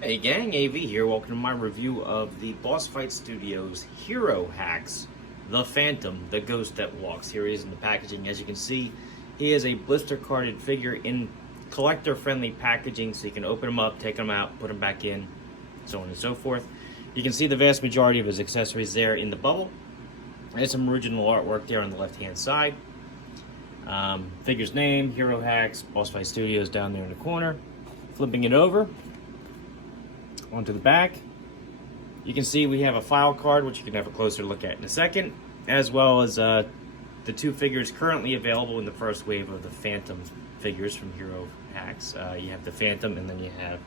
Hey gang, AV here. Welcome to my review of the Boss Fight Studios Hero Hacks, the Phantom, the Ghost That Walks. Here he is in the packaging. As you can see, he is a blister carded figure in collector-friendly packaging, so you can open him up, take him out, put him back in, so on and so forth. You can see the vast majority of his accessories there in the bubble. There's some original artwork there on the left-hand side. Figure's name, Hero Hacks, Boss Fight Studios down there in the corner. Flipping it over onto the back, you can see we have a file card, which you can have a closer look at in a second, as well as the two figures currently available in the first wave of the Phantom figures from Hero Hacks. You have the Phantom, and then you have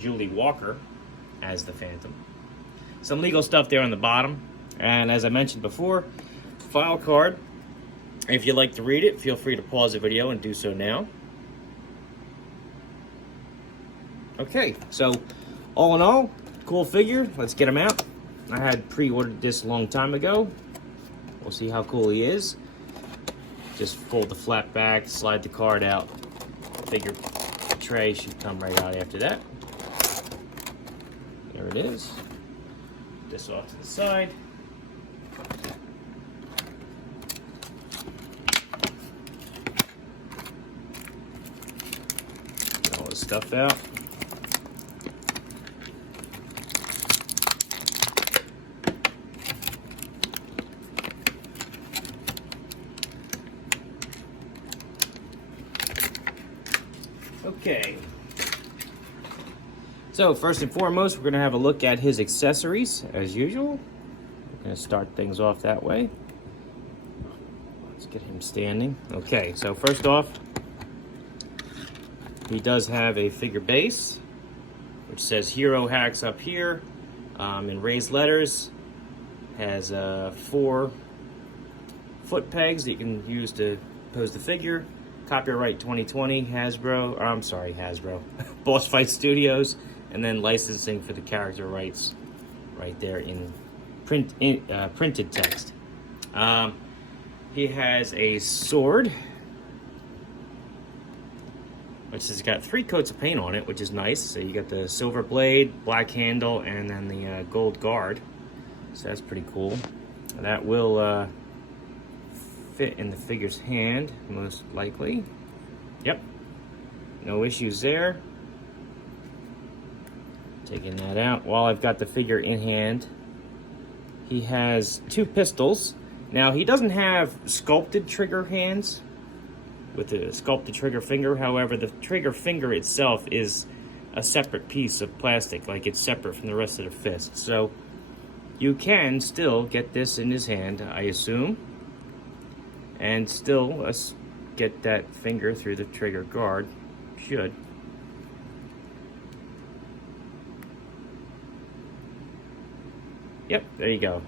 Julie Walker as the Phantom. Some legal stuff there on the bottom, and as I mentioned before, file card. If you'd like to read it, feel free to pause the video and do so now. Okay, so all in all, cool figure. Let's get him out. I had pre-ordered this a long time ago. We'll see how cool he is. Just fold the flap back, slide the card out. Figure tray should come right out after that. There it is. This off to the side. Get all the stuff out. Okay, so first and foremost, we're going to have a look at his accessories, as usual. We're going to start things off that way. Let's get him standing. Okay, so first off, he does have a figure base, which says Hero Hacks up here in raised letters. Has 4 foot pegs that you can use to pose the figure. Copyright 2020, Hasbro, Boss Fight Studios, and then licensing for the character rights right there in printed text. He has a sword, which has got 3 coats of paint on it, which is nice. So you got the silver blade, black handle, and then the gold guard. So that's pretty cool. That will fit in the figure's hand, most likely. Yep, no issues there. Taking that out. While I've got the figure in hand, he has 2 pistols. Now, he doesn't have sculpted trigger hands with a sculpted trigger finger. However, the trigger finger itself is a separate piece of plastic, like it's separate from the rest of the fist. So you can still get this in his hand, I assume, and still get that finger through the trigger guard. Should. Yep, there you go.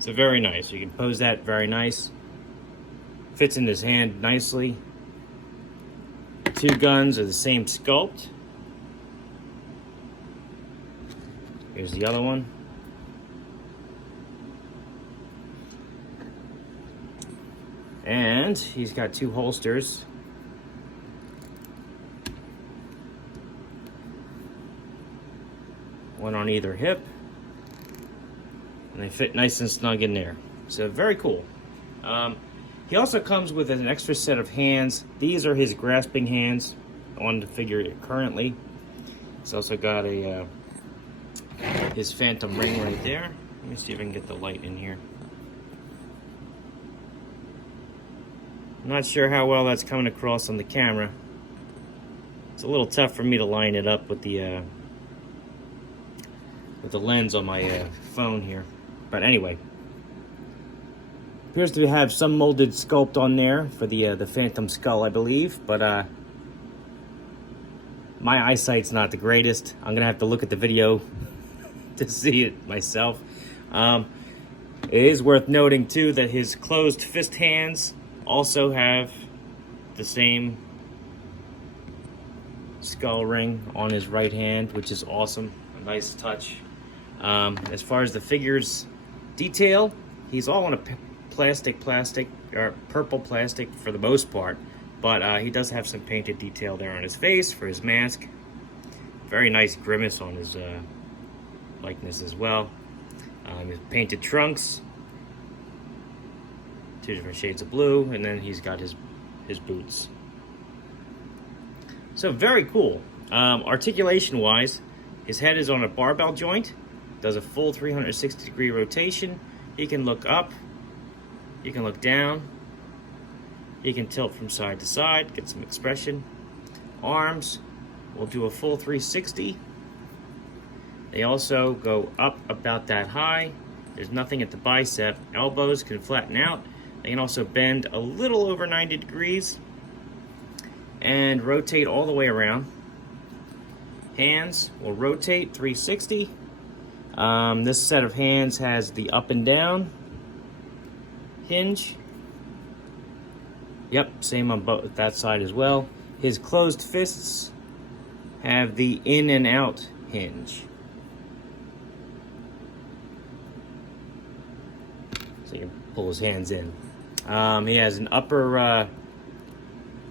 So very nice. You can pose that very nice. Fits in his hand nicely. 2 guns are the same sculpt. Here's the other one. And he's got 2 holsters. One on either hip. And they fit nice and snug in there. So very cool. He also comes with an extra set of hands. These are his grasping hands on the figure currently. He's also got a his Phantom ring right there. Let me see if I can get the light in here. I'm not sure how well that's coming across on the camera. It's a little tough for me to line it up with the lens on my phone here. But anyway, appears to have some molded sculpt on there for the Phantom skull, I believe. But my eyesight's not the greatest. I'm gonna have to look at the video to see it myself. It is worth noting too that his closed fist hands also have the same skull ring on his right hand, which is awesome. A nice touch. As far as the figure's detail, he's all on a purple plastic for the most part. but he does have some painted detail there on his face for his mask. Very nice grimace on his likeness as well. His painted trunks, 2 different shades of blue, and then he's got his boots. So very cool. Articulation wise, his head is on a barbell joint, does a full 360-degree rotation. He can look up, he can look down, he can tilt from side to side, get some expression. Arms will do a full 360. They also go up about that high. There's nothing at the bicep. Elbows can flatten out. They can also bend a little over 90 degrees and rotate all the way around. Hands will rotate 360. This set of hands has the up and down hinge. Yep, same on both that side as well. His closed fists have the in and out hinge. So you can pull his hands in. He has an upper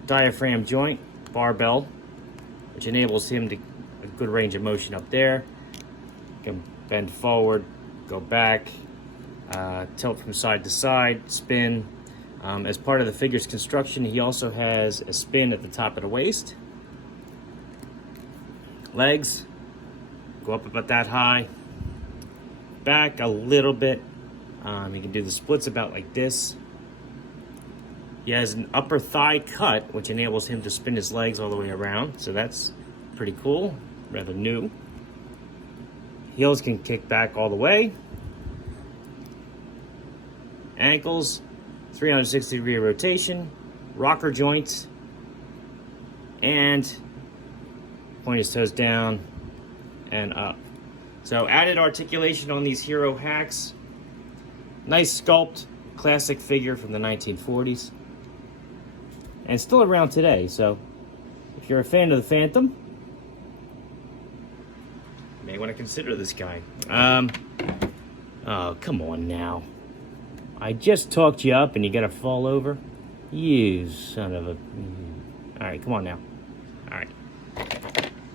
diaphragm joint, barbell, which enables him to a good range of motion up there. He can bend forward, go back, tilt from side to side, spin. As part of the figure's construction, he also has a spin at the top of the waist. Legs go up about that high, back a little bit. He can do the splits about like this. He has an upper thigh cut, which enables him to spin his legs all the way around. So that's pretty cool, rather new. Heels can kick back all the way. Ankles, 360-degree rotation, rocker joints, and point his toes down and up. So added articulation on these hero hacks. Nice sculpt, classic figure from the 1940s. And still around today, so if you're a fan of the Phantom, you may want to consider this guy. Oh, come on now. I just talked you up and you gotta fall over? You son of a... Alright, come on now. Alright.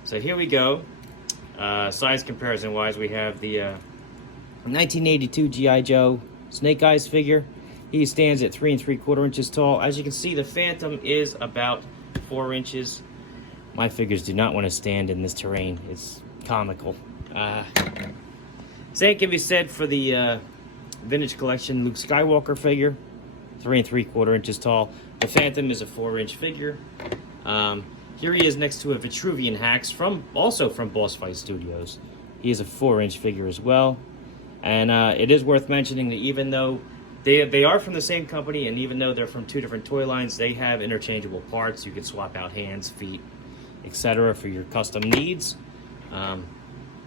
So here we go. Size comparison wise, we have the 1982 G.I. Joe Snake Eyes figure. He stands at 3 3/4 inches tall. As you can see, the Phantom is about 4 inches. My figures do not want to stand in this terrain. It's comical. Same can be said for the Vintage Collection Luke Skywalker figure, 3 3/4 inches tall. The Phantom is a 4-inch figure. Here he is next to a Vitruvian Hacks also from Boss Fight Studios. He is a 4-inch figure as well. And it is worth mentioning that even though they are from the same company, and even though they're from 2 different toy lines, they have interchangeable parts. You can swap out hands, feet, etc. for your custom needs.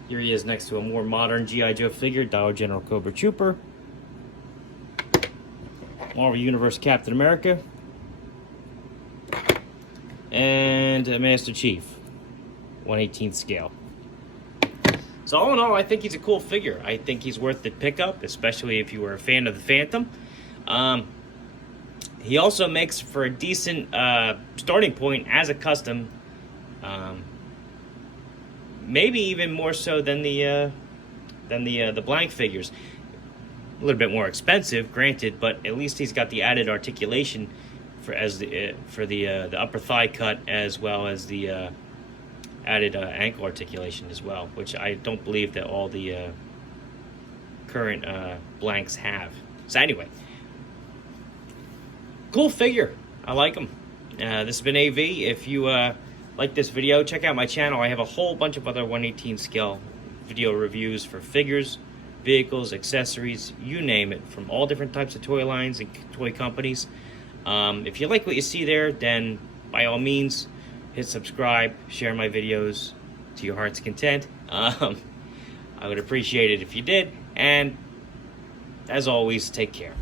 Here he is next to a more modern G.I. Joe figure, Dollar General Cobra Trooper, Marvel Universe Captain America, and a Master Chief, 1/18 scale. So all in all, I think he's a cool figure. I think he's worth the pickup, especially if you were a fan of the Phantom. He also makes for a decent starting point as a custom. Maybe even more so than the blank figures. A little bit more expensive, granted, but at least he's got the added articulation for the upper thigh cut, as well as the added ankle articulation as well, which I don't believe that all the current blanks have. So anyway, cool figure. I like him. This has been AV. If you like this video, check out my channel. I have a whole bunch of other 1/18 scale video reviews for figures, vehicles, accessories, you name it, from all different types of toy lines and toy companies. If you like what you see there, then by all means, hit subscribe, share my videos to your heart's content. I would appreciate it if you did. And as always, take care.